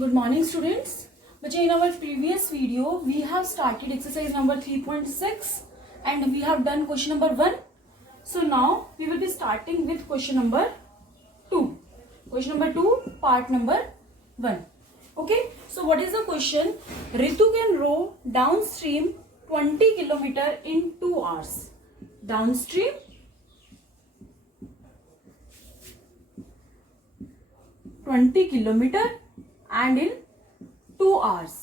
Good morning, students. बच्चे, in our previous video we have started exercise number 3.6 and we have done question number 1. So now we will be starting with question number 2. Question number 2, part number 1. Okay. So what is the question? Ritu can row downstream 20 kilometer in 2 hours. Downstream 20 kilometer and in 2 hours.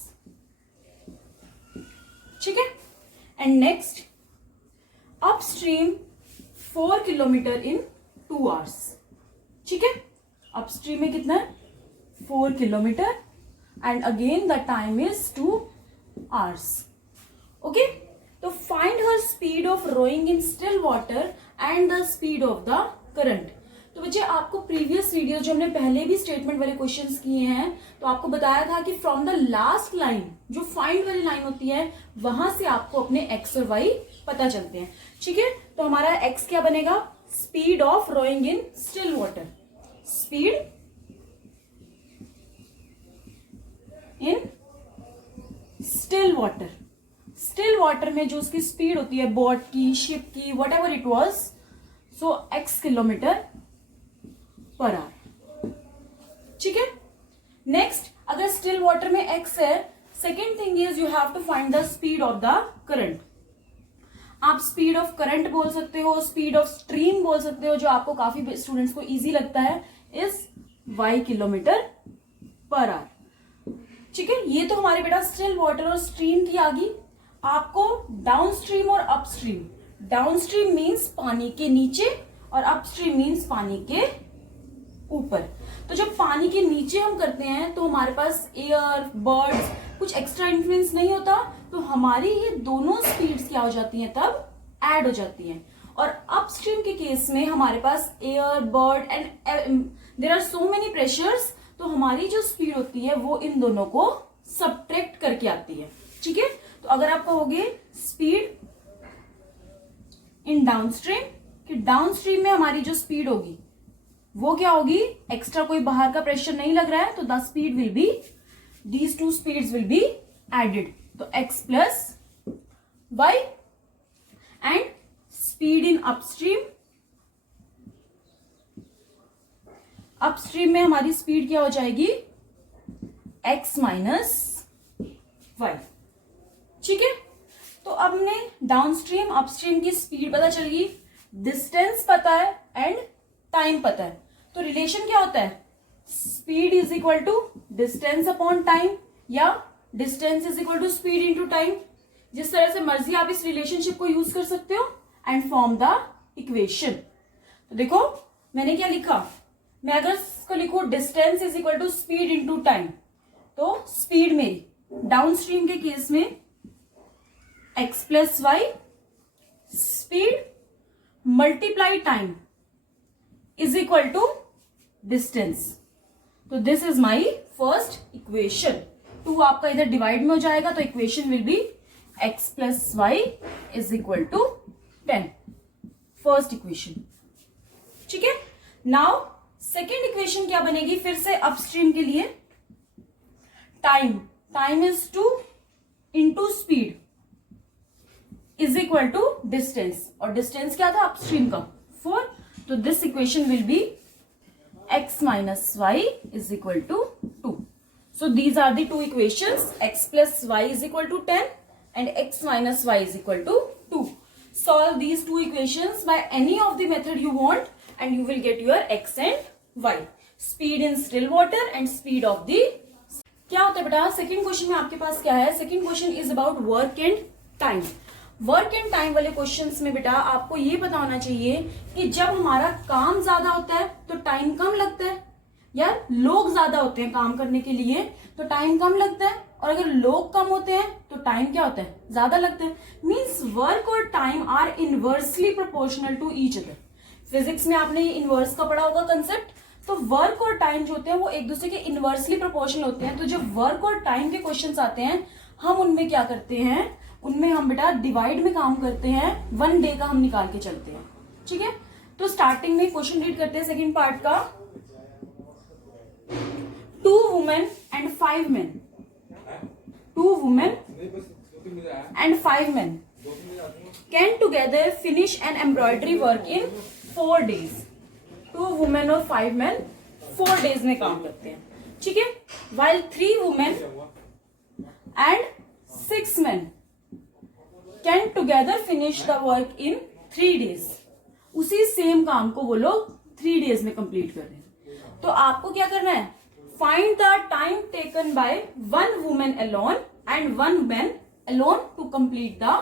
ठीक है. And next, upstream 4 kilometer in 2 hours. ठीक है. upstream में कितना है? 4 kilometer and again the time is 2 hours. Okay. तो find her speed of rowing in still water and the speed of the current. तो बच्चे, आपको प्रीवियस वीडियो जो हमने पहले भी स्टेटमेंट वाले क्वेश्चंस किए हैं, तो आपको बताया था कि फ्रॉम द लास्ट लाइन, जो फाइंड वाली लाइन होती है, वहां से आपको अपने एक्स और वाई पता चलते हैं. ठीक है. तो हमारा एक्स क्या बनेगा? Speed of rowing in still water. Speed in still water. Still water में जो उसकी स्पीड होती है, बोट की, शिप की, whatever it was, so x kilometer per hour. ठीक है. नेक्स्ट, अगर स्टिल वाटर में एक्स है, second thing is you have to find the speed of the current. आप स्पीड ऑफ करंट बोल सकते हो, स्पीड ऑफ स्ट्रीम बोल सकते हो, जो आपको काफी स्टूडेंट्स को इजी लगता है, is y kilometre per hour. ठीक है. ये तो हमारे बेटा स्टिल वाटर और स्ट्रीम की आ गई. आपको डाउन स्ट्रीम और अपस्ट्रीम. डाउन स्ट्रीम मीन्स पानी के नीचे और अपस्ट्रीम मीन्स पानी के ऊपर. तो जब पानी के नीचे हम करते हैं तो हमारे पास एयर, बर्ड्स, कुछ एक्स्ट्रा इन्फ्लुएंस नहीं होता, तो हमारी ये दोनों स्पीड्स क्या हो जाती हैं, तब ऐड हो जाती हैं. और अपस्ट्रीम के केस में हमारे पास air, bird and there are so many pressures, तो हमारी जो स्पीड होती है वो इन दोनों को सबट्रैक्ट करके आती है. ठीक है. तो अगर आप कहोगे स्पीड इन डाउनस्ट्रीम, कि डाउनस्ट्रीम में हमारी जो स्पीड होगी वो क्या होगी, एक्स्ट्रा कोई बाहर का प्रेशर नहीं लग रहा है, तो the speed will be, these two speeds will be added. तो x plus y. And speed in upstream, upstream में हमारी स्पीड क्या हो जाएगी, x माइनस वाई. ठीक है. तो अब हमने डाउनस्ट्रीम, अपस्ट्रीम की स्पीड पता चल गई, डिस्टेंस पता है एंड टाइम पता है. तो रिलेशन क्या होता है, speed is equal to distance upon time, या distance is equal to speed into time. जिस तरह से मर्जी आप इस रिलेशनशिप को यूज कर सकते हो एंड फॉर्म द इक्वेशन. तो देखो मैंने क्या लिखा, मैं अगर इसको लिखू distance is equal to speed into time, तो स्पीड मेरी डाउन स्ट्रीम के केस में x plus y, speed multiply time is equal to distance. तो this is my first equation. 2 आपका इधर डिवाइड में हो जाएगा, तो equation will be x plus y is equal to 10. First equation. ठीक है. नाउ सेकेंड इक्वेशन क्या बनेगी, फिर से अपस्ट्रीम के लिए, time, time is 2 into speed is equal to distance, और डिस्टेंस क्या था अपस्ट्रीम का, 4. तो this equation will be x minus y is equal to 2. So these are the 2 equations, x plus y is equal to 10 and x minus y is equal to 2. Solve these 2 equations by any of the method you want and you will get your x and y. Speed in still water and speed of the, क्या होता है बेटा, second question में आपके पास क्या है, second question is about work and time. Work and time वाले questions में बेटा आपको ये पता होना चाहिए कि जब हमारा काम ज्यादा होता है तो टाइम कम लगता है, या लोग ज्यादा होते हैं काम करने के लिए तो टाइम कम लगता है, और अगर लोग कम होते हैं तो टाइम क्या होता है, ज्यादा लगता है. मीन्स वर्क और time are inversely proportional to each other. Physics में आपने ये इनवर्स का पढ़ा होगा कंसेप्ट. तो वर्क और टाइम जो होते हैं वो एक दूसरे के इनवर्सली प्रोपोर्शनल होते हैं. तो जब वर्क और टाइम के क्वेश्चंस आते हैं, हम उनमें क्या करते हैं, उनमें हम बेटा डिवाइड में काम करते हैं, 1 डे का हम निकाल के चलते हैं. ठीक है. तो स्टार्टिंग में क्वेश्चन रीड करते हैं सेकंड पार्ट का. 2 women and 5 men. 2 women and 5 men can together finish an embroidery work in 4 days. 2 women और 5 men 4 days में काम करते हैं, ठीक है. While 3 women and 6 men can together finish the work in 3 days. उसी सेम काम को वो लोग 3 days में कंप्लीट कर रहे हैं. तो आपको क्या करना है, find the time taken by 1 woman alone and 1 man alone to complete the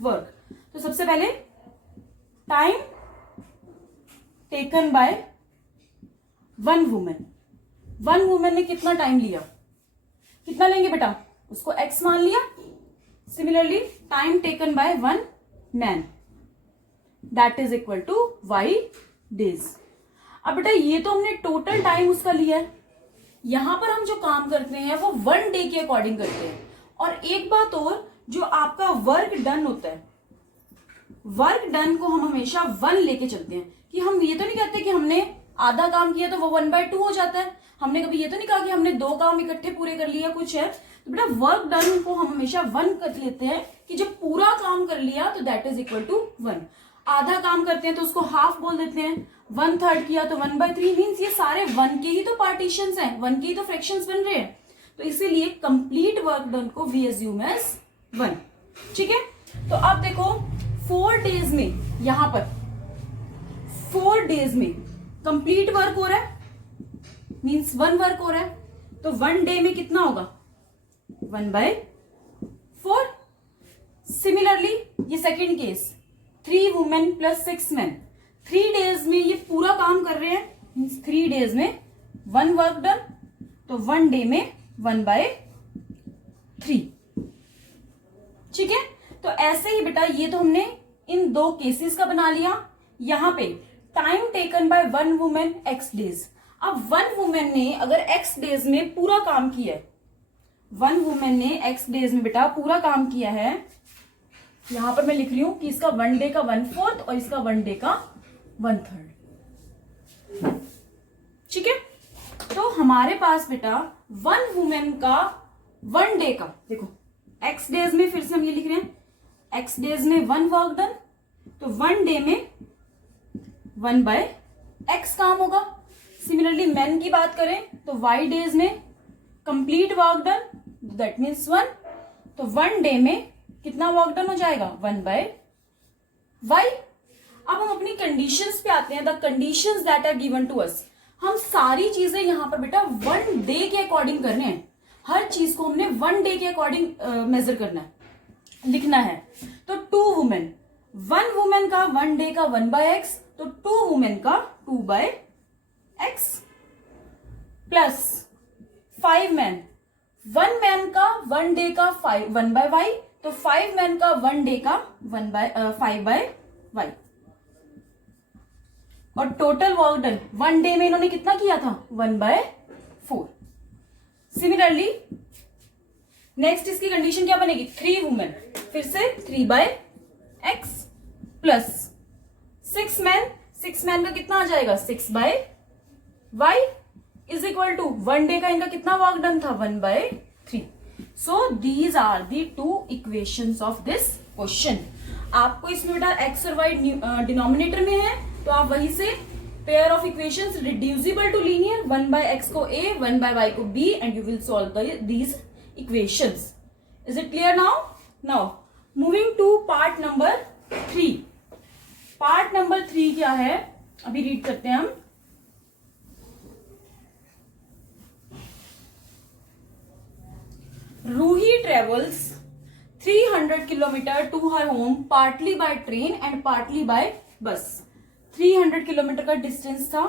work. तो सबसे पहले time taken by 1 woman. 1 woman ने कितना टाइम लिया, कितना लेंगे बेटा, उसको x मान लिया. Similarly time taken by 1 man that is equal to y days. अब बेटा ये तो हमने टोटल टाइम उसका लिया है. यहां पर हम जो काम करते हैं वो 1 डे के अकॉर्डिंग करते हैं. और एक बात और, जो आपका वर्क डन होता है, वर्क डन को हम हमेशा 1 लेके चलते हैं. कि हम ये तो नहीं कहते कि हमने आधा काम किया तो वो 1/2 हो जाता है. हमने कभी ये तो नहीं कहा कि हमने 2 काम इकट्ठे पूरे कर लिया कुछ है. तो बेटा वर्क डन को हम हमेशा 1 कर लेते हैं कि जब पूरा काम कर लिया तो दैट इज इक्वल टू 1. आधा काम करते हैं तो उसको हाफ बोल देते हैं. 1/3 किया तो 1/3. मीन्स ये सारे 1 के ही तो पार्टीशंस हैं, 1 के ही तो फ्रैक्शंस बन रहे हैं. तो इसीलिए कंप्लीट वर्क डन को वी अज्यूम एज 1. ठीक है. तो अब देखो 4 डेज में, यहां पर 4 डेज में कंप्लीट वर्क हो रहा है, मीन्स 1 वर्क हो रहा है. तो 1 डे में कितना होगा, 1/4. सिमिलरली ये second case, 3 women plus 6 men. 3 days में ये पूरा काम कर रहे हैं, मीन्स 3 days में 1 वर्क डन. तो 1 डे में 1/3. ठीक है. तो ऐसे ही बेटा ये तो हमने इन 2 केसेस का बना लिया. यहां पे time taken by 1 woman x days. अब 1 woman ने अगर x डेज में पूरा काम किया है, 1 woman ने x डेज में बेटा पूरा काम किया है. यहां पर मैं लिख रही हूं कि इसका 1 डे का 1/4 और इसका 1 डे का 1/3. ठीक है. तो हमारे पास बेटा 1 woman का 1 डे का, देखो x डेज में फिर से हम ये लिख रहे हैं, x डेज में 1 वर्क डन. तो 1 डे में 1/x काम होगा. सिमिलरली मैन की बात करें तो y डेज में complete work done, that means 1. तो 1 डे में कितना वर्क डन हो जाएगा, 1/y. अब हम अपनी कंडीशंस पे आते हैं. The conditions that are given to us. हम सारी चीजें यहां पर बेटा 1 डे के अकॉर्डिंग करने हैं. हर चीज को हमने 1 डे के अकॉर्डिंग मेजर करना है, लिखना है. तो 2 women, 1 woman का 1 डे का 1/x, तो 2 women का 2/x प्लस 5 men, 1 man का 1 डे का 1/y, तो 5 men का 1 डे का 5/y. और टोटल वर्क डन 1 डे में इन्होंने कितना किया था, 1/4. सिमिलरली नेक्स्ट इसकी कंडीशन क्या बनेगी, 3 women, फिर से 3/x प्लस 6 men. 6 men का कितना आ जाएगा, 6/y is equal to 1 day का इनका कितना वर्क डन था, 1/3. So these are the 2 equations of this question. आपको इसमें बेटा x और y डिनोमिनेटर में है, तो आप वहीं से pair of equations reducible to linear, 1/x को a, 1/y को b, and you will solve these equations. Is it clear now? Now moving to part number 3. Part number 3 क्या है, अभी रीड करते हैं हम. Ruhi travels 300 kilometer to her home partly by train and partly by bus. 300 kilometre का distance था,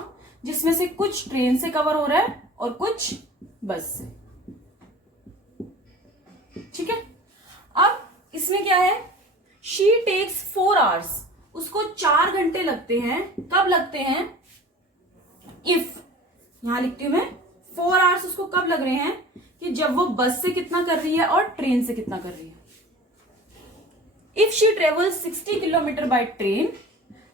जिसमें से कुछ ट्रेन से कवर हो रहा है और कुछ बस से. ठीक है. अब इसमें क्या है, शी टेक्स 4 hours. उसको 4 घंटे लगते हैं. कब लगते हैं, इफ, यहां लिखती हूं मैं, 4 hours उसको कब लग रहे हैं, कि जब वो बस से कितना कर रही है और ट्रेन से कितना कर रही है. If she travels 60 kilometer by train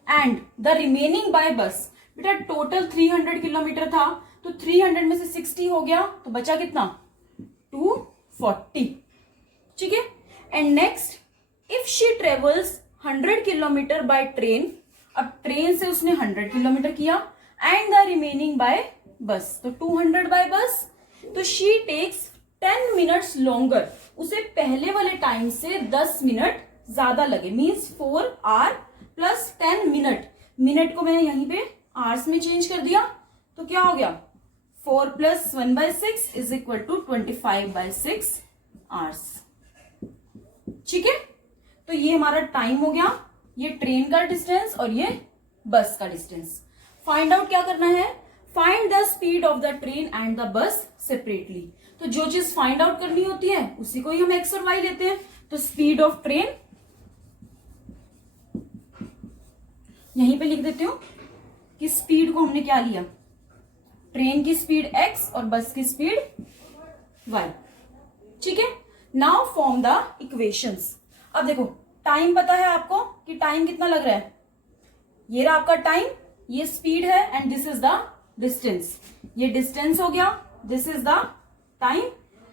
and the remaining by bus. बेटा टोटल 300 किलोमीटर था, तो 300 में से 60 हो गया तो बचा कितना 240, ठीक है। And next, if she travels 100 kilometre by train, अब ट्रेन से उसने 100 किलोमीटर किया, एंड द रिमेनिंग बाय बस, तो 200 बाय बस, तो शी टेक्स 10 मिनट्स लॉन्गर, उसे पहले वाले टाइम से 10 मिनट ज्यादा लगे, means 4 hour plus 10 minute, minute को मैंने यहीं पे आवर्स में चेंज कर दिया, तो क्या हो गया 4 + 1/6 इज इक्वल टू 25/6 आवर्स, ठीक है। तो ये हमारा टाइम हो गया, ये ट्रेन का डिस्टेंस और ये बस का डिस्टेंस। फाइंड आउट क्या करना है, find the speed of the train and the bus separately. तो जो चीज फाइंड आउट करनी होती है उसी को ही हम एक्स और वाई लेते हैं। तो स्पीड ऑफ ट्रेन यहीं पे लिख देती हूं कि स्पीड को हमने क्या लिया, ट्रेन की स्पीड x और बस की स्पीड y, ठीक है। Now form the equations. अब देखो टाइम पता है आपको कि टाइम कितना लग रहा है, ये रहा आपका टाइम, ये स्पीड है and this is the distance, ये डिस्टेंस हो गया, दिस इज द टाइम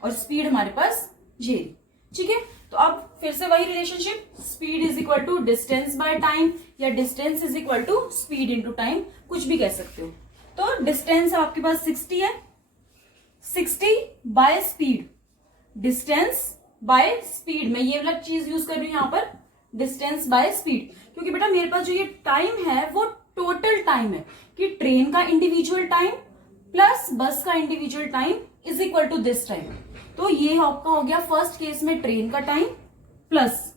और स्पीड हमारे पास ये, ठीक है। तो अब फिर से वही relationship, speed is equal to distance by time या distance is equal to speed into time, कुछ भी कह सकते हो। तो डिस्टेंस आपके पास 60 है, 60 by speed, distance by speed, मैं ये वाला चीज यूज कर रही हूं यहां पर, डिस्टेंस बाय स्पीड, क्योंकि बेटा मेरे पास जो ये टाइम है वो टोटल टाइम है कि ट्रेन का इंडिविजुअल टाइम प्लस बस का individual time is equal to this time. तो ये आपका हो गया फर्स्ट केस में ट्रेन का टाइम प्लस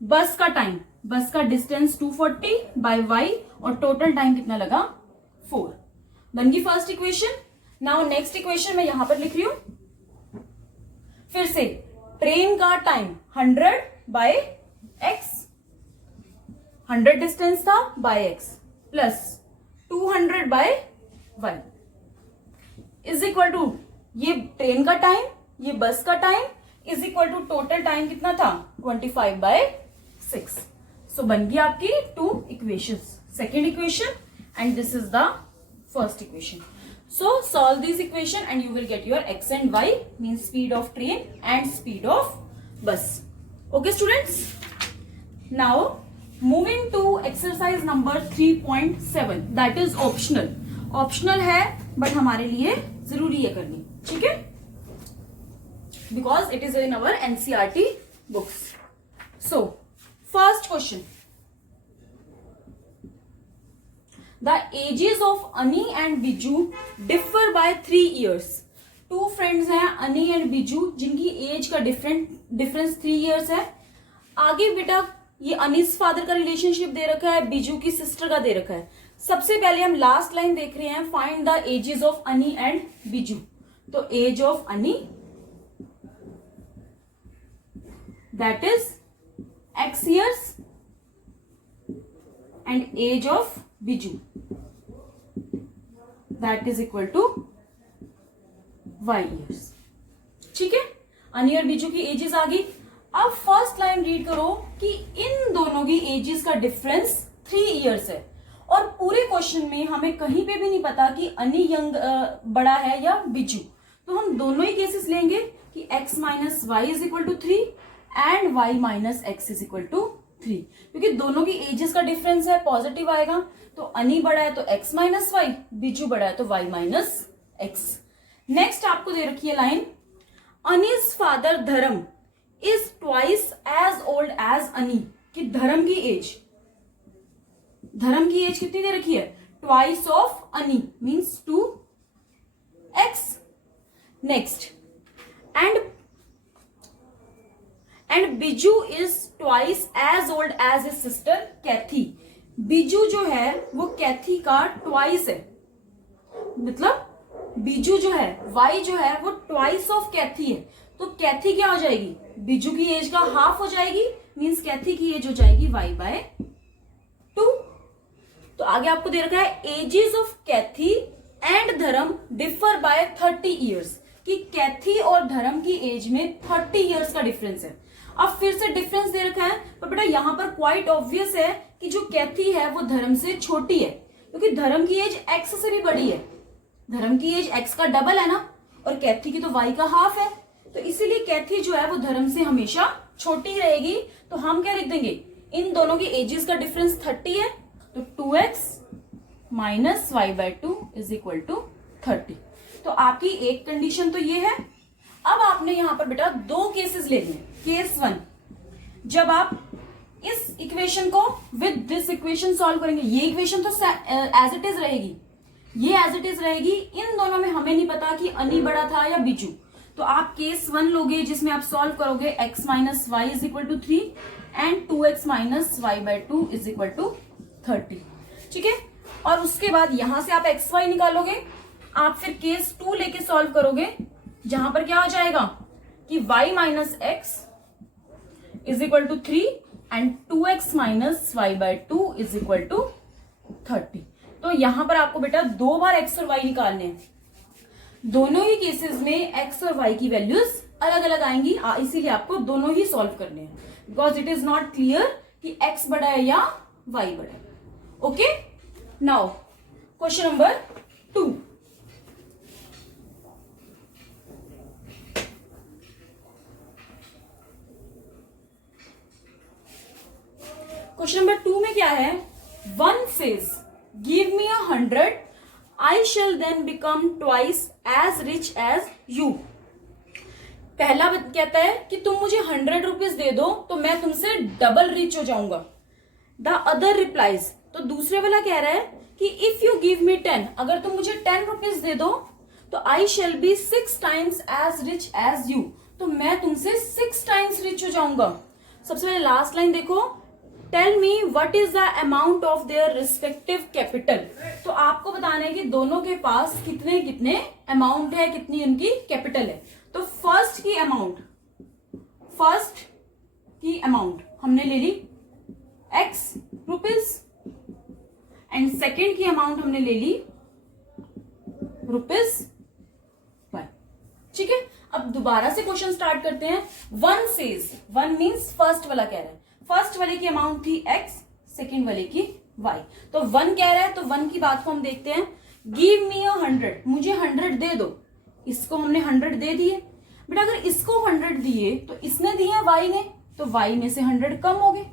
बस का टाइम, बस का डिस्टेंस 240 बाय वाई और टोटल टाइम कितना लगा 4, बन गई first equation. Now next equation मैं यहां पर लिख रही हूं, फिर से ट्रेन का टाइम 100 बाय एक्स, 100 डिस्टेंस था by x plus 200 by y is equal to ये ट्रेन का टाइम, ये बस का time is equal to total time कितना था 25/6। सो बन गई आपकी 2 equations, second equation and this is the first equation. So solve this equation and you will get your x and y, means speed of train and speed of bus. Okay students, now moving to exercise number 3.7, that is optional, optional है but हमारे लिए जरूरी है करनी, ठीक है, because it is in our NCERT books. So first question, the ages of Ani and Biju differ by 3 years. Two friends हैं Ani and Biju जिनकी एज का डिफरेंस 3 years है। आगे बेटा ये अनीस फादर का रिलेशनशिप दे रखा है, बिजू की सिस्टर का दे रखा है। सबसे पहले हम लास्ट लाइन देख रहे हैं, find the ages of Ani and Biju. तो age of Ani that is x years and age of Biju that is equal to y years, ठीक है। अनी और बिजू की एजेस आ गई। अब फर्स्ट लाइन रीड करो कि इन दोनों की एजेस का डिफरेंस 3 years है और पूरे क्वेश्चन में हमें कहीं पे भी नहीं पता कि अनी यंग बड़ा है या बिजू, तो हम दोनों ही केसेस लेंगे कि x minus y is equal to 3 and y minus x is equal to 3, क्योंकि दोनों की एजेस का डिफरेंस है, पॉजिटिव आएगा। तो अनी बड़ा है तो x माइनस वाई, बिजू बड़ा है तो y माइनस एक्स। नेक्स्ट आपको दे रखी है line, Annie's father Dharam is twice as old as Annie, कि धर्म की एज कितनी दे रखी है, twice of Annie means 2x। Next, and Biju is twice as old as his sister Kathy. Biju जो है वो कैथी का ट्वाइस है, मतलब बिजू जो है वाई जो है वो ट्वाइस ऑफ कैथी है। तो कैथी क्या हो जाएगी, बिजू की एज का हाफ हो जाएगी, मीन्स कैथी की एज हो जाएगी y/2। तो आगे आपको दे रखा है एजेस ऑफ कैथी एंड धर्म डिफर बाय 30 years, कि कैथी और धर्म की एज में 30 years का डिफरेंस है। अब फिर से डिफरेंस दे रखा है, पर बेटा यहां पर क्वाइट ऑब्वियस है कि जो कैथी है वो धर्म से छोटी है, क्योंकि धर्म की एज x से भी बड़ी है, धर्म की एज x का डबल है ना, और कैथी की तो y का हाफ है, तो इसीलिए कैथी जो है वो धर्म से हमेशा छोटी रहेगी। तो हम क्या लिख देंगे, इन दोनों की एजेस का डिफरेंस 30 है, तो 2x minus y by two is equal to 30। तो आपकी एक कंडीशन तो ये है। अब आपने यहां पर बेटा दो केसेस लेने हैं। केस 1, जब आप इस इक्वेशन को विद दिस इक्वेशन सॉल्व करेंगे, ये इक्वेशन तो एज इट इज रहेगी, ये एज इट इज रहेगी। इन दोनों में हमें नहीं पता कि अनी बड़ा था या बीजू, तो आप केस 1 लोगे जिसमें आप सॉल्व करोगे x minus y is equal to 3 and 2x minus y by two is equal to 30, ठीक है। और उसके बाद यहां से आप एक्स वाई निकालोगे। आप फिर केस 2 लेके सॉल्व करोगे, जहां पर क्या हो जाएगा कि y minus x is equal to 3 and 2x minus y by two is equal to 30। तो यहां पर आपको बेटा दो बार x और y निकालने हैं। दोनों ही केसेस में x और y की वैल्यूज अलग अलग आएंगी, इसीलिए आपको दोनों ही सॉल्व करने हैं, because it is not clear कि x बड़ा है या y बड़ा है। Okay, now question number 2। Question number 2 में क्या है, one says give me 100, I shall then become twice as rich as you। पहला कहता है कि तुम मुझे 100 रुपीज दे दो तो मैं तुमसे डबल रिच हो जाऊंगा। द अदर रिप्लाइज, तो दूसरे वाला कह रहा है कि इफ यू गिव मी 10, अगर तुम मुझे 10 रुपीज दे दो तो I shall be 6 times as rich as you, तो मैं तुमसे 6 टाइम्स रिच हो जाऊंगा। सबसे पहले लास्ट लाइन देखो, tell me what is the amount of their respective capital. तो आपको बताना है कि दोनों के पास कितने कितने अमाउंट है, कितनी उनकी कैपिटल है। तो फर्स्ट की अमाउंट हमने ले ली x रुपीज एंड सेकेंड की अमाउंट हमने ले ली रुपीज y, ठीक है। अब दोबारा से क्वेश्चन स्टार्ट करते हैं। One says, one means first वाला कह रहा है, फर्स्ट वाले की अमाउंट थी x, सेकेंड वाले की y। तो 1 कह रहा है, तो 1 की बात को हम देखते हैं। गिव मी 100, मुझे 100 दे दो। इसको हमने 100 दे दिए बेटा, अगर इसको 100 दिए तो इसने दिए y ने, तो y में से 100 कम हो गए।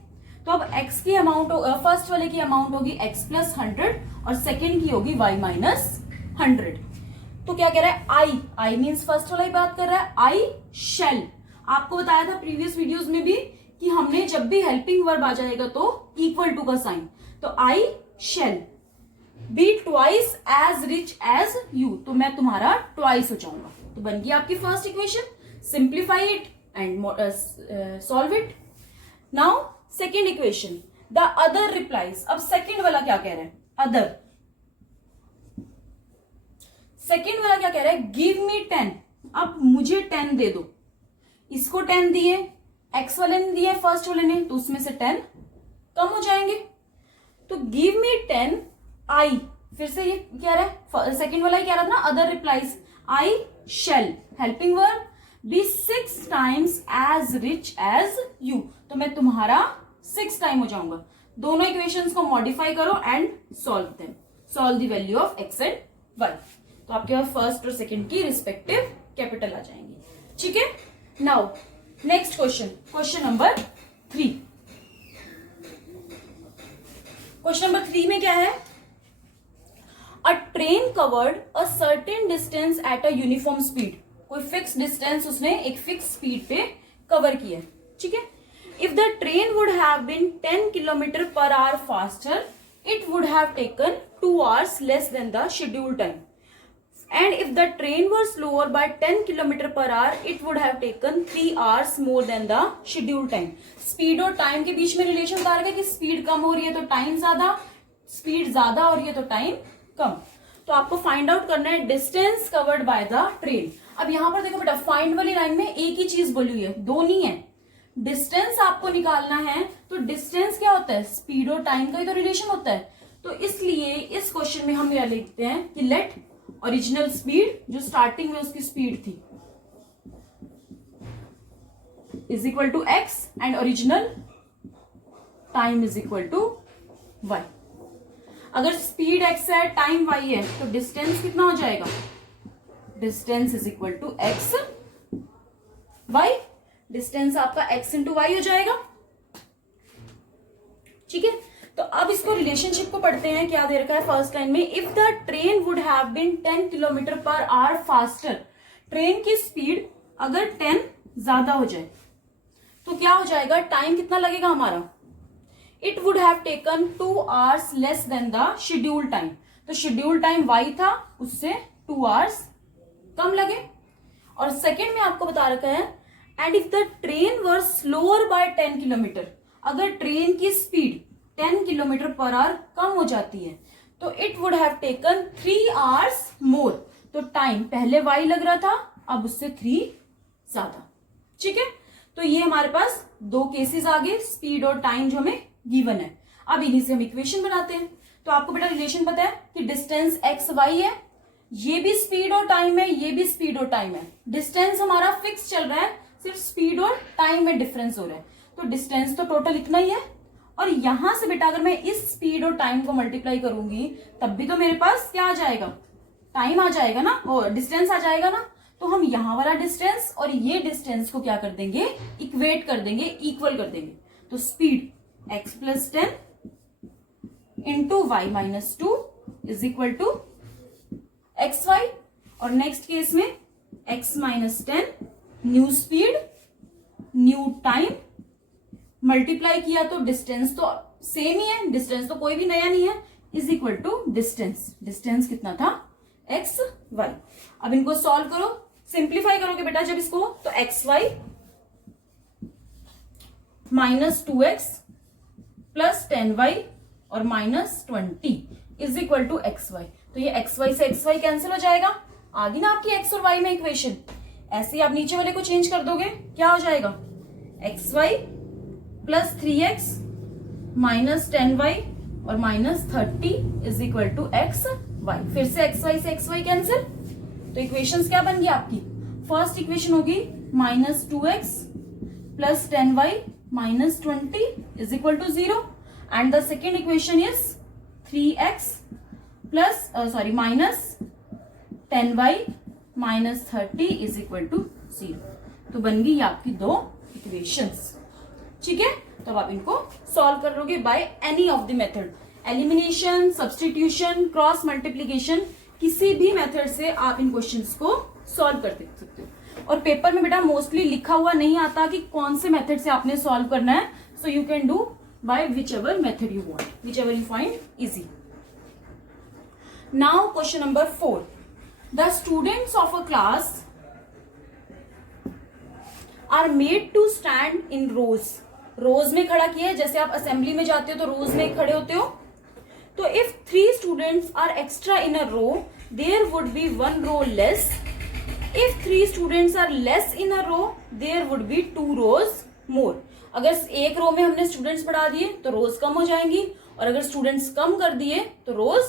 तो अब x की अमाउंट, फर्स्ट वाले की अमाउंट होगी x प्लस 100 और सेकेंड की होगी y माइनस 100। तो क्या कह रहा है, आई मीन्स फर्स्ट वाला ही बात कर रहा है। आई शेल, आपको बताया था प्रीवियस वीडियोज में भी कि हमने जब भी हेल्पिंग वर्ब आ जाएगा तो इक्वल टू का साइन, तो I shall be twice as rich as you, तो मैं तुम्हारा ट्वाइस हो जाऊंगा। तो बन गई आपकी first equation. Simplify it and solve it. Now second equation, the other replies. अब सेकेंड वाला क्या कह रहा है, अदर। सेकेंड वाला क्या कह रहा है, गिव मी 10, अब मुझे 10 दे दो। इसको 10 दिए, एक्स वाले ने दिए फर्स्ट वाले ने, तो उसमें से 10 कम हो जाएंगे। तो गिव मी 10 आई, फिर से ये क्या रहा है, सेकेंड वाला ही क्या रहा था ना, other replies. I shall helping verb be 6 times as rich as you, तो मैं तुम्हारा 6 टाइम हो जाऊंगा। दोनों इक्वेशंस को मॉडिफाई करो and solve them. Solve the value of x and y, तो आपके पास फर्स्ट और सेकेंड की रिस्पेक्टिव कैपिटल आ जाएंगे, ठीक है। Now next question, question number 3। Question number 3 में क्या है, a train covered a certain distance at a uniform speed. कोई फिक्स डिस्टेंस उसने एक फिक्स स्पीड पे कवर किया, ठीक है। If the train would have been 10 kilometre per hour faster, it would have taken 2 hours less than the schedule time, and if the train were slower by 10 km per hour, it would have taken 3 hours more than the scheduled time। Speed और time के बीच में relation बता रहा है कि speed कम हो रही है तो टाइम ज्यादा, स्पीड ज्यादा हो रही है तो टाइम कम। तो आपको फाइंड आउट करना है distance covered by the train. अब यहां पर देखो बेटा, फाइंड वाली लाइन में एक ही चीज बोली हुई है, दो नहीं है। डिस्टेंस आपको निकालना है, तो डिस्टेंस क्या होता है, स्पीड और टाइम का ही तो रिलेशन होता है। तो इसलिए इस क्वेश्चन में हम यह लिखते हैं कि लेट ओरिजिनल स्पीड, जो स्टार्टिंग में उसकी स्पीड थी, is equal to x and original time is equal to y. अगर स्पीड x है, टाइम y है, तो डिस्टेंस कितना हो जाएगा? Distance is equal to x y. Distance आपका x इंटू वाई हो जाएगा। ठीक है, तो अब इसको रिलेशनशिप को पढ़ते हैं। क्या दे रखा है फर्स्ट लाइन में? If the train would have been 10 kilometre per hour faster, train की स्पीड अगर 10 ज्यादा हो जाए तो क्या हो जाएगा? टाइम कितना लगेगा हमारा? It would have taken 2 hours less than the schedule time. तो शेड्यूल टाइम y था, उससे 2 hours कम लगे। और सेकेंड में आपको बता रखा है and if the train were slower by 10 kilometre, अगर ट्रेन की स्पीड 10 किलोमीटर पर आवर कम हो जाती है तो it would have taken 3 hours more. तो टाइम पहले y लग रहा था, अब उससे 3 ज्यादा। ठीक है, तो ये हमारे पास दो केसेस आ गए, स्पीड और टाइम जो हमें गिवन है। अब इन्हीं से हम इक्वेशन बनाते हैं। तो आपको बेटा रिलेशन पता है कि डिस्टेंस एक्स वाई है, ये भी स्पीड और टाइम है, ये भी स्पीड और टाइम है। डिस्टेंस हमारा फिक्स चल रहा है, सिर्फ स्पीड और टाइम में डिफरेंस हो रहा है। तो डिस्टेंस तो टोटल इतना ही है। और यहां से बेटा अगर मैं इस स्पीड और टाइम को मल्टीप्लाई करूंगी तब भी तो मेरे पास क्या आ जाएगा? टाइम आ जाएगा ना, और डिस्टेंस आ जाएगा ना। तो हम यहां वाला डिस्टेंस और ये डिस्टेंस को क्या कर देंगे? इक्वेट कर देंगे, इक्वल कर देंगे। तो speed x plus 10 into y minus 2 is equal to x y. और नेक्स्ट केस में x minus 10 new speed new time, multiply किया तो डिस्टेंस तो सेम ही है, डिस्टेंस तो कोई भी नया नहीं है, is equal to distance. Distance कितना था? X y. अब इनको सॉल्व करो, सिंप्लीफाई करोगे बेटा जब इसको, तो x Y minus 2x plus 10y और minus 20 is equal to x y. तो ये एक्स वाई से एक्स वाई कैंसिल हो जाएगा, आ गई ना आपकी एक्स और वाई में इक्वेशन। ऐसे ही आप नीचे वाले को चेंज कर दोगे, क्या हो जाएगा? X Y plus 3x minus 10y और minus 30 is equal to x y. फिर से एक्स वाई कैंसिल, तो इक्वेशंस क्या बन गई आपकी? फर्स्ट इक्वेशन होगी minus 2x plus 10y minus 20 is equal to 0 and the second equation is 3x plus minus 10y minus 30 is equal to 0। तो बन गई आपकी दो इक्वेशंस। ठीक है, तो अब आप इनको सॉल्व कर लोगे bye any of the method, elimination, substitution, cross multiplication, किसी भी मेथड से आप इन क्वेश्चंस को सॉल्व कर सकते हो। और पेपर में बेटा मोस्टली लिखा हुआ नहीं आता कि कौन से मेथड से आपने सॉल्व करना है, so you can do by whichever method you want, whichever you find easy. Now question number 4, the students of a class are made to stand in rows. Rows में खड़ा किया है, जैसे आप assembly में जाते हो तो रोज में खड़े होते हो। तो if 3 students are extra in a row there would be 1 row less. If 3 students are less in a row there would be 2 rows more. अगर एक रो में हमने स्टूडेंट्स बढ़ा दिए तो रोज कम हो जाएंगी, और अगर स्टूडेंट्स कम कर दिए तो रोज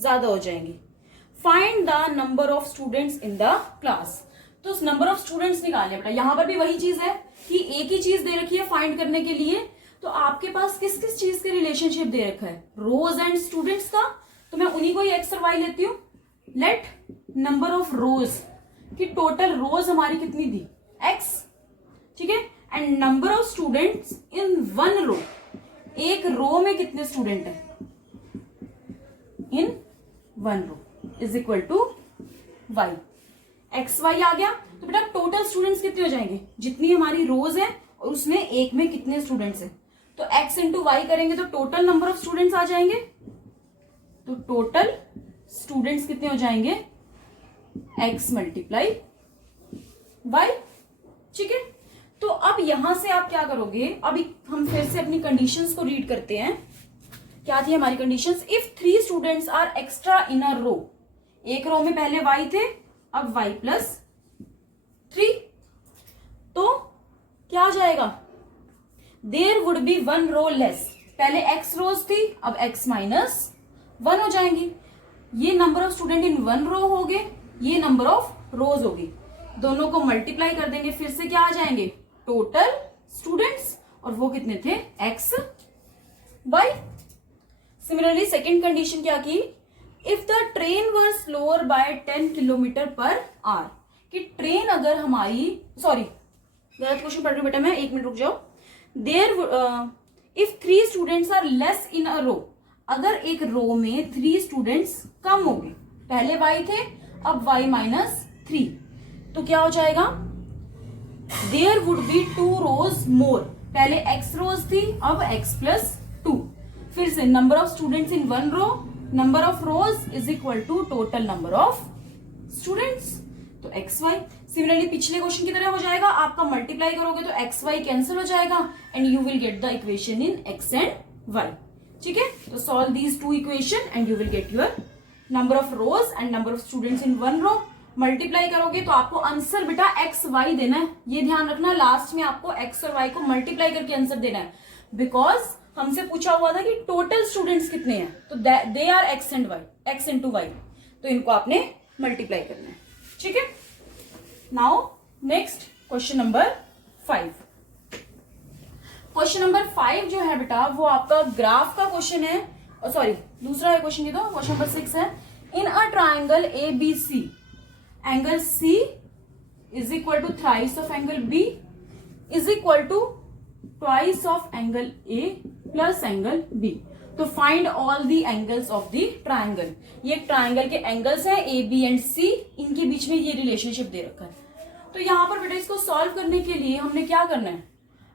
ज्यादा हो जाएंगी। Find the number of students in the class. तो नंबर ऑफ स्टूडेंट्स निकालने बेटा, यहां पर भी वही चीज है कि एक ही चीज दे रखी है फाइंड करने के लिए। तो आपके पास किस किस चीज के रिलेशनशिप दे रखा है? रोज एंड स्टूडेंट्स का। तो मैं उन्हीं को ही एक्स और वाई लेती हूँ। लेट नंबर ऑफ रोज, कि टोटल रोज हमारी कितनी थी? एक्स। ठीक है, and number of students in 1 row, एक रो में कितने स्टूडेंट है? In 1 row is equal to y. X y आ गया, तो बेटा टोटल स्टूडेंट्स कितने हो जाएंगे? जितनी हमारी रोज है और उसमें एक में कितने स्टूडेंट्स हैं। तो x इंटू वाई करेंगे तो टोटल नंबर ऑफ स्टूडेंट्स आ जाएंगे। तो टोटल स्टूडेंट्स कितने हो जाएंगे? x multiply y. ठीक है, तो अब यहां से आप क्या करोगे? अब हम फिर से अपनी कंडीशंस को रीड करते हैं। क्या थी हमारी conditions? If 3 students are extra in a row, एक रो में पहले y थे, अब y प्लस 3, तो क्या आ जाएगा? There would be 1 row less. पहले x रोज थी, अब x माइनस 1 हो जाएंगी। ये number of student in 1 row हो गए, ये नंबर ऑफ रोज होगी। दोनों को मल्टीप्लाई कर देंगे, फिर से क्या आ जाएंगे? टोटल स्टूडेंट्स, और वो कितने थे? x y। Similarly second condition क्या की, if the train were slower by 10 kilometre per hour, कि ट्रेन अगर हमारी, सॉरी गलत क्वेश्चन पढ़ रही हूँ बेटा मैं, 1 मिनट रुक जाओ। There if 3 students are less in a row, अगर एक रो में 3 स्टूडेंट्स कम हो गए, पहले y थे अब y -3, तो क्या हो जाएगा, there would be 2 rows more, पहले x रोज थी अब x +2, फिर से number of students in one row, number of rows is equal to total number of students, तो xy। सिमिलरली पिछले क्वेश्चन की तरह हो जाएगा, आपका मल्टीप्लाई करोगे तो xy कैंसिल हो जाएगा and you will get the equation in x and y। ठीक है, तो solve these 2 equation and you will get your number of rows and number of students in one row. Multiply करोगे तो आपको answer बेटा x Y देना है, ये ध्यान रखना, लास्ट में आपको एक्स और वाई को मल्टीप्लाई करके आंसर देना है, बिकॉज हमसे पूछा हुआ था कि टोटल स्टूडेंट्स कितने हैं, तो they are x and y, x into y, तो इनको आपने मल्टीप्लाई करना है। ठीक है, now next question number 5। Question number 5 जो है बेटा वो आपका ग्राफ का क्वेश्चन है, सॉरी दूसरा है क्वेश्चन, ये तो क्वेश्चन नंबर 6 है। In a triangle A B C, angle C is equal to thrice of angle B is equal to twice of angle A plus angle B. तो find all the angles of the triangle. ये triangle के angles हैं A, B and C, इनके बीच में ये relationship दे रखा है। तो यहाँ पर बेटा इसको सॉल्व करने के लिए हमने क्या करना है,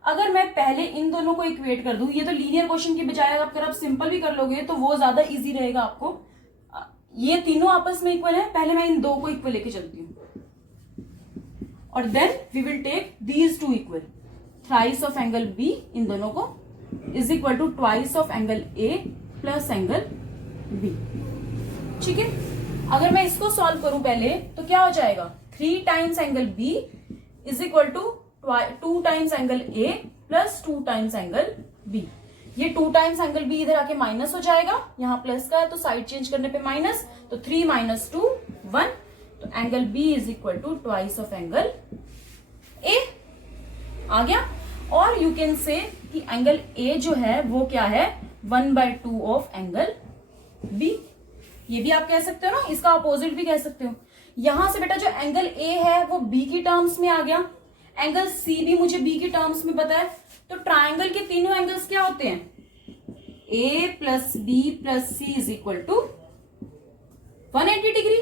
अगर मैं पहले इन दोनों को इक्वेट कर दूं, ये तो लीनियर क्वेश्चन की बजाय अगर आप सिंपल भी कर लोगे तो वो ज्यादा इजी रहेगा आपको। ये तीनों आपस में इक्वल है, पहले मैं इन दो को इक्वल लेके चलती हूं और then we will take these two equal, thrice of angle b इन दोनों को is equal to twice of angle a plus angle b. ठीक है, अगर मैं इसको सॉल्व करूं पहले तो क्या हो जाएगा, 3 times angle B is equal to 2 times angle a plus 2 times angle b. ये 2 टाइम्स एंगल बी इधर आके माइनस हो जाएगा, यहाँ प्लस का है तो साइड चेंज करने पे माइनस, तो 3 - 2 1, तो angle B is equal to twice of angle A आ गया। और यू कैन से कि एंगल ए जो है वो क्या है, 1/2 ऑफ एंगल बी, ये भी आप कह सकते हो ना, इसका अपोजिट भी कह सकते हो। यहां से बेटा जो एंगल ए है वो बी की टर्म्स में आ गया, एंगल सी भी मुझे बी की टर्म्स में पता है, तो ट्राइंगल के तीनों एंगल्स क्या होते हैं, A plus B plus C is equal to 180 degree.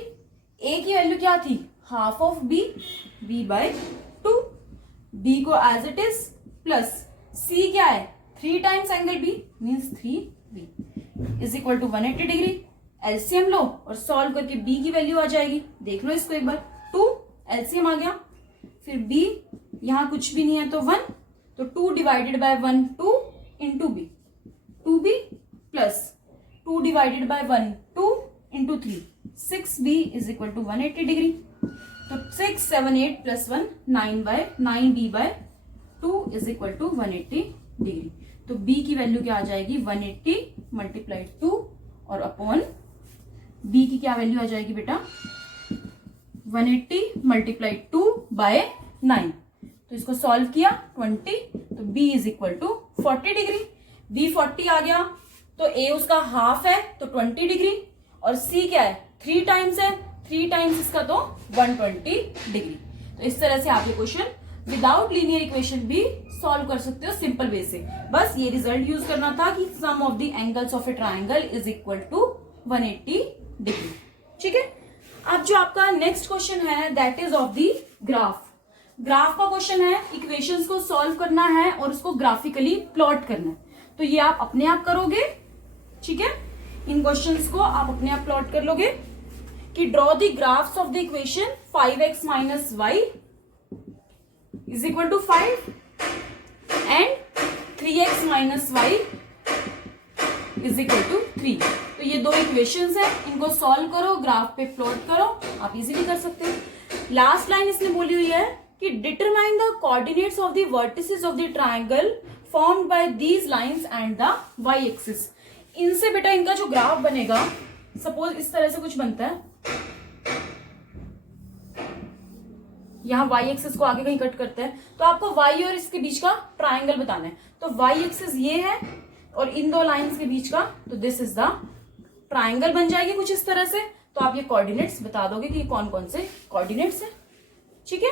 A की वैल्यू क्या थी, half of B, b/2, B को as it is, plus C क्या है 3 times angle B means 3b is equal to 180 degree. LCM लो और solve करके B की वैल्यू आ जाएगी, देख लो इसको एक बार, 2 एलसीएम आ गया, फिर बी यहां कुछ भी नहीं है तो 1, तो 2 divided by 1 2 into b, 2b plus 2 divided by 1 2 into 3, 6b is equal to 180 degree. तो 6 7 8 plus 1 9b/2 is equal to 180 degree. तो b की वैल्यू क्या आ जाएगी, 180 मल्टीप्लाई 2 और अपॉन b की क्या वैल्यू आ जाएगी बेटा, 180 मल्टीप्लाई 2 बाय 9, तो इसको सॉल्व किया 20, तो b is equal to 40 degree. b 40 आ गया, तो a उसका हाफ है तो 20 डिग्री, और c क्या है 3 टाइम्स है, 3 टाइम्स इसका तो 120 डिग्री। तो इस तरह से आप ये क्वेश्चन विदाउट लीनियर इक्वेशन भी सॉल्व कर सकते हो सिंपल वे से। बस ये रिजल्ट यूज करना था कि sum of the angles of a triangle is equal to 180 degree. ठीक है, अब जो आपका नेक्स्ट क्वेश्चन है that is of the graph. Graph का क्वेश्चन है, इक्वेशंस को सॉल्व करना है और उसको ग्राफिकली प्लॉट करना है, तो ये आप अपने आप करोगे। ठीक है, इन क्वेश्चंस को आप अपने आप प्लॉट कर लोगे कि draw the graphs of the equation 5x minus y is equal to 5 and 3x minus y is equal to 3। तो ये दो इक्वेशंस है, इनको सॉल्व करो, ग्राफ पे प्लॉट करो, आप इजीली कर सकते हो। लास्ट लाइन इसने बोली हुई है कि determine the coordinates of the vertices of the triangle formed by these lines and the y axis. इनसे बेटा इनका जो ग्राफ बनेगा, सपोज इस तरह से कुछ बनता है, यहां वाई एक्सिस को आगे कहीं कट करता है, तो आपको वाई और इसके बीच का ट्राइंगल बताना है। तो वाई एक्सिस ये है और इन दो लाइंस के बीच का, तो दिस इज द ट्राइंगल बन जाएगी कुछ इस तरह से। तो आप ये कोऑर्डिनेट्स बता दोगे कि कौन कौन से कोऑर्डिनेट्स है। ठीक है,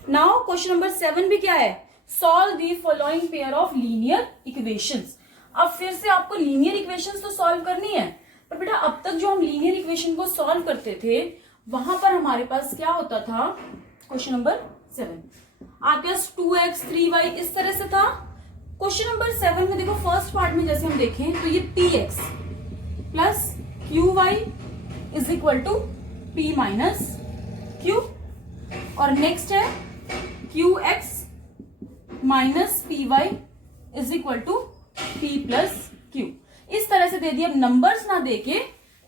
नाउ क्वेश्चन नंबर 7 भी क्या है, solve the following pair of linear equations. अब फिर से आपको लीनियर इक्वेशंस तो सॉल्व करनी है, पर बेटा अब तक जो हम लीनियर इक्वेशन को सॉल्व करते थे वहां पर हमारे पास क्या होता था, क्वेश्चन नंबर 7 आपके पास 2x 3y इस तरह से था। क्वेश्चन नंबर 7 में देखो फर्स्ट पार्ट में जैसे हम देखें तो ये px plus qy is equal to p minus q, और नेक्स्ट है qx minus py is equal to p plus q। इस तरह से दे दिए। अब नंबर्स ना देके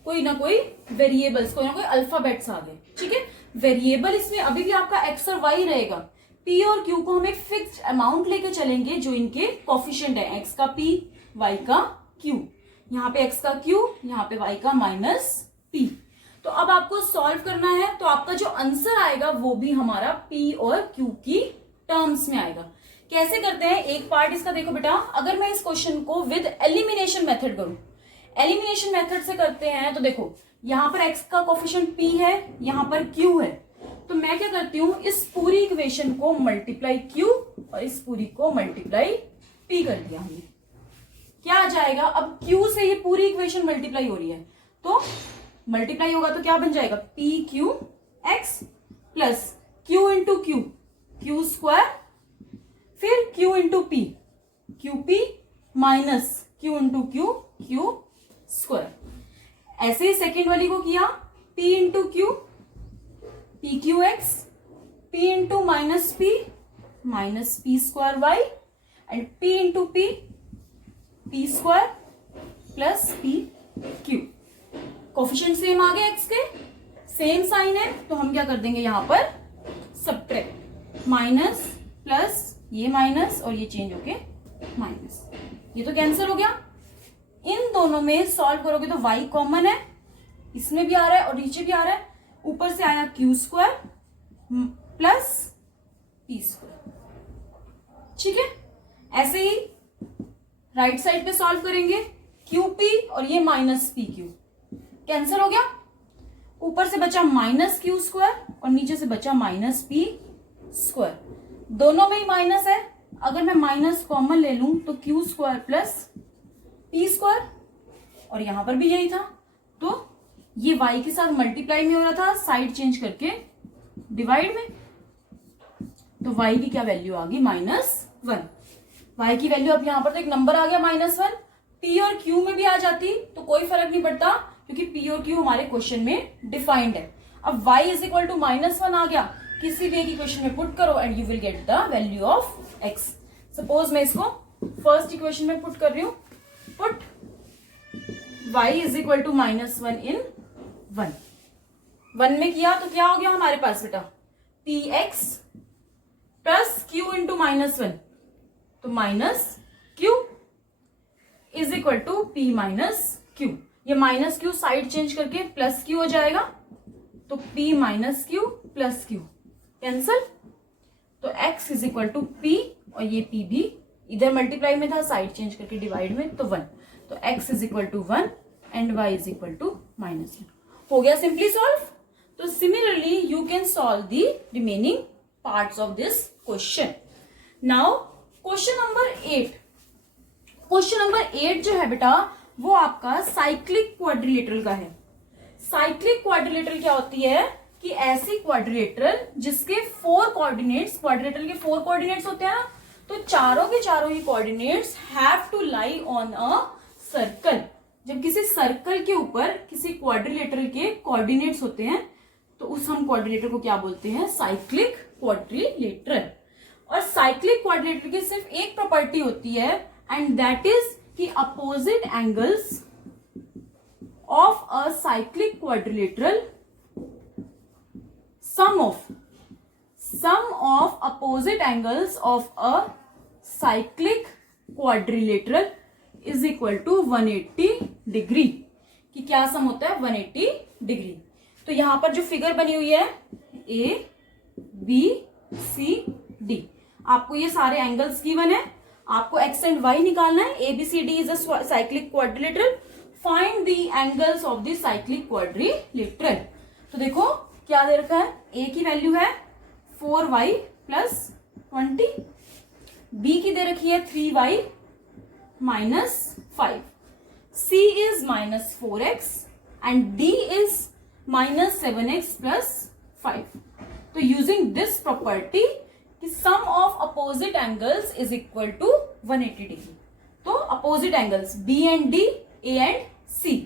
कोई ना कोई वेरिएबल्स, कोई ना कोई अल्फाबेट्स आ गए। ठीक है, वेरिएबल इसमें अभी भी आपका x और y रहेगा। p और q को हम एक फिक्स्ड अमाउंट लेके चलेंगे जो इनके कोफिशिएंट है, x का p y का q, यहाँ पे x का q, यहाँ पे y का माइनस p। तो अब आपको सॉल्व करना है, तो आपका जो आंसर आएगा वो भी हमारा p और q की टर्म्स में आएगा। कैसे करते हैं, एक पार्ट इसका देखो बेटा, अगर मैं इस क्वेश्चन को विद एलिमिनेशन मेथड करूं, एलिमिनेशन मेथड से करते हैं तो देखो यहां पर x का कोफिशिएंट p है, यहां पर q है, तो मैं क्या करती हूं, इस पूरी इक्वेशन को मल्टीप्लाई q और इस पूरी को मल्टीप्लाई p कर दिया हमने। क्या आ जाएगा, अब q से ये पूरी इक्वेशन मल्टीप्लाई हो रही है, तो मल्टीप्लाई होगा तो क्या बन जाएगा, p q x plus q into q, q square, फिर q into p, q p minus q into q, q square. ऐसे ही सेकेंड वाली को किया, p into q, p q x, p into minus p square y, and p into p square plus p q. Coefficient same आ गए, x के same sign है, तो हम क्या कर देंगे यहां पर सब्ट्रैक्ट, माइनस प्लस ये माइनस और ये चेंज होके माइनस, ये तो कैंसिल हो गया। इन दोनों में सॉल्व करोगे तो y कॉमन है, इसमें भी आ रहा है और नीचे भी आ रहा है, ऊपर से आया Q square plus P square. ठीक है, ऐसे ही राइट साइड पे सॉल्व करेंगे, क्यू पी और ये माइनस पी क्यू कैंसिल हो गया, ऊपर से बचा माइनस क्यू स्क्वायर और नीचे से बचा माइनस पी स्क्वायर। दोनों में ही माइनस है, अगर मैं माइनस कॉमन ले लूं तो Q square plus P square, और यहां पर भी यही था, तो ये y के साथ मल्टीप्लाई में हो रहा था, साइड चेंज करके डिवाइड में, तो y की क्या वैल्यू आ गई, -1। y की वैल्यू अब यहां पर तो एक नंबर आ गया -1, p और q में भी आ जाती तो कोई फर्क नहीं पड़ता, क्योंकि p और q हमारे क्वेश्चन में डिफाइंड है। अब y इज इक्वल टू -1 आ गया, किसी भी एक इक्वेशन में पुट करो and you will get the value of x। Suppose मैं इसको फर्स्ट इक्वेशन में पुट कर रही हूं, put y is equal to -1 in 1 में किया तो क्या हो गया हमारे पास बेटा, px प्लस q इंटू -1, तो minus q is equal to p minus q। ये माइनस q साइड चेंज करके प्लस q हो जाएगा, तो p minus q plus q cancel, तो x is equal to p और ये p भी इधर मल्टीप्लाई में था, साइड चेंज करके डिवाइड में, तो 1, तो x is equal to 1 and y is equal to -1। हो गया सिंपली सॉल्व। तो similarly you can solve the remaining parts of this question. Now question number 8, question number 8 जो है बेटा वो आपका साइक्लिक क्वाड्रिलेटरल का है। साइक्लिक क्वाड्रिलेटरल क्या होती है कि ऐसी क्वाड्रिलेटरल जिसके 4 कोऑर्डिनेट्स, क्वाड्रिलेटरल के 4 कोऑर्डिनेट्स होते हैं ना, तो चारों के चारों ही coordinates have to lie on a circle. जब किसी सर्कल के ऊपर किसी क्वाड्रिलेटरल के कोऑर्डिनेट्स होते हैं तो उस हम क्वाड्रिलेटरल को क्या बोलते हैं, साइक्लिक क्वाड्रिलेटरल। और साइक्लिक क्वाड्रिलेटरल की सिर्फ एक प्रॉपर्टी होती है एंड दैट इज कि opposite angles of a cyclic quadrilateral, sum of opposite angles of a cyclic quadrilateral is equal to 180 degree. कि क्या सम होता है, 180 डिग्री। तो यहां पर जो फिगर बनी हुई है A B C D, आपको ये सारे एंगल्स गिवन है। आपको एक्स एंड वाई निकालना है. ABCD is a cyclic quadrilateral. Find the angles of the cyclic quadrilateral. तो देखो क्या दे रखा है. ए की वैल्यू है 4y प्लस 20. बी की दे रखी है 3y minus 5. C is minus 4x and D is minus 7x plus 5. तो using this property कि sum of opposite angles is equal to 180 degree. तो opposite angles B and D, A and C.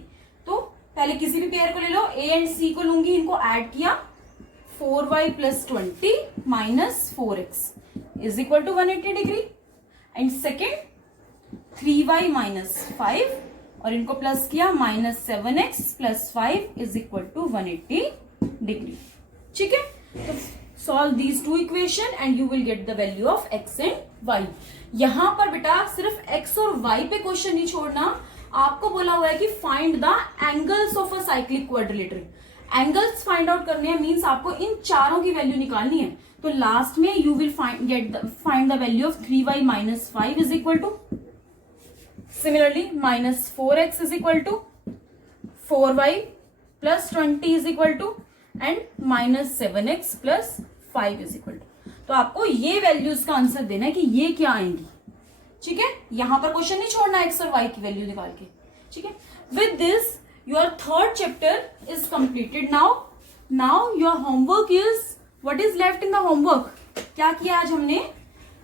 तो पहले किसी भी pair को ले लो. A and C को लूंगी, इनको ऐड किया. 4y plus 20 minus 4x is equal to 180 degree. And second 3y minus 5 और इनको प्लस किया minus 7x plus 5 is equal to 180 degree. ठीक है. तो solve these two equation and you will get the value of x and y. यहां पर बेटा सिर्फ x और y पे क्वेश्चन नहीं छोड़ना. आपको बोला हुआ है कि find the angles of a cyclic quadrilateral. Angles find out करने हैं मीन्स आपको इन चारों की वैल्यू निकालनी है. तो लास्ट में you will find the value of 3y minus 5 is equal to similarly minus 4x is equal to 4y plus 20 is equal to and minus 7x plus 5 is equal to. तो आपको ये values का answer देना है कि ये क्या आएंगी. ठीक है. यहां पर क्वेश्चन नहीं छोड़ना x और y की वैल्यू निकाल के. ठीक है. With this your third chapter is completed. Now your homework is what is left in the homework. क्या किया आज हमने.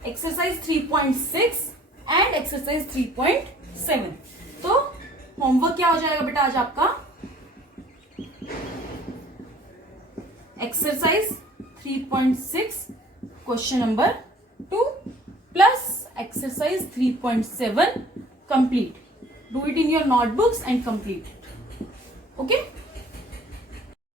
Exercise 3.6 and exercise 3.7. तो होमवर्क क्या हो जाएगा बेटा आज आपका. Exercise 3.6 question number 2 plus exercise 3.7 complete. Do it in your notebooks and complete. Okay.